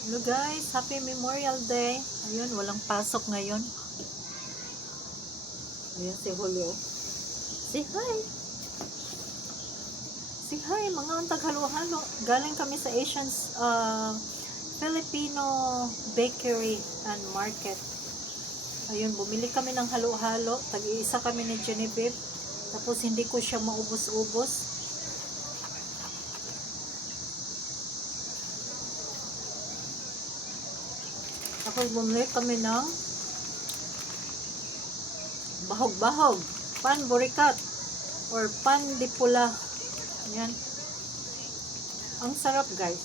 Hello guys, happy Memorial Day. Ayun, walang pasok ngayon. Ayun si Julio. Say hi. Say hi, mga antag halo-halo. Galing kami sa Asian's Filipino Bakery and Market. Ayun, bumili kami ng halo-halo. Tag-iisa kami ni Genevieve. Tapos hindi ko siya maubos-ubos. Tapos bumili kami ng bahog-bahog, pan burikat, or pan di pula. Yan. Ang sarap guys.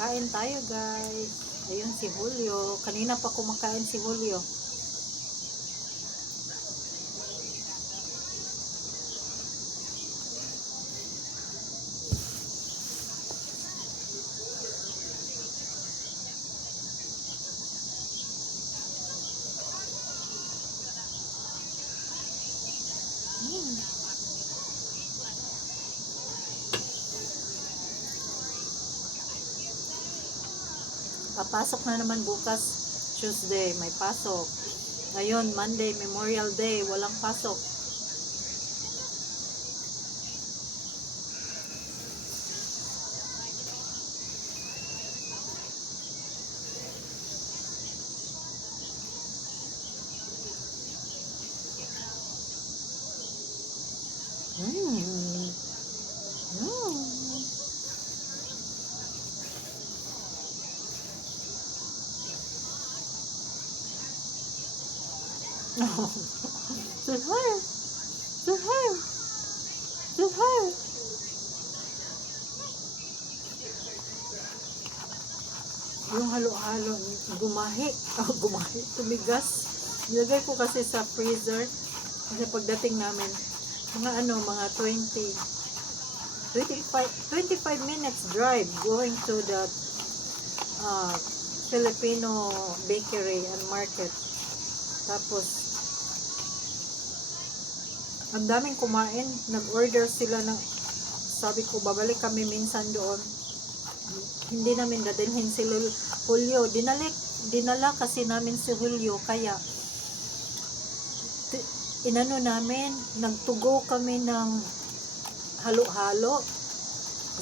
Kain tayo guys. Ayun si Julio. Kanina pa kumakain si Julio. Papasok na naman bukas, Tuesday, may pasok. Ngayon, Monday, Memorial Day, walang pasok. Say hi. Say hi. Say hi. Yung halo-halo, gumahi. Gumahi. Tumigas. Nilagay ko kasi sa freezer. Kasi pagdating namin, mga 25 minutes drive going to the Filipino Bakery and Market. Tapos, ang daming kumain. Nag-order sila ng, sabi ko, babalik kami minsan doon. Hindi namin dadalhin si Julio. Dinala kasi namin si Julio. Kaya, inano namin, nagtugo kami ng halo-halo.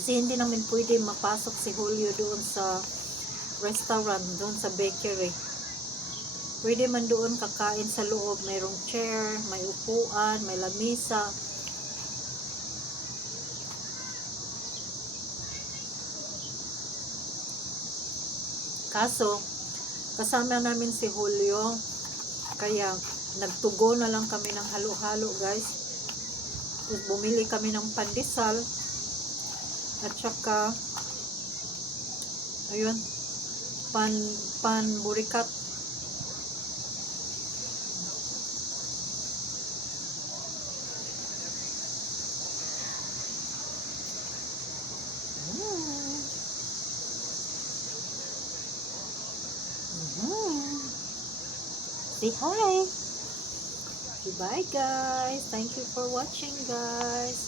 Kasi hindi namin pwede mapasok si Julio doon sa restaurant, doon sa bakery. Pwede man doon kakain sa loob. Mayroong chair, may upuan, may lamisa. Kaso, kasama namin si Julio. Kaya, nagtugo na lang kami ng halo-halo guys. Bumili kami ng pandesal. At saka, ayun, pan burikat. Say hi. Bye guys. Thank you for watching guys.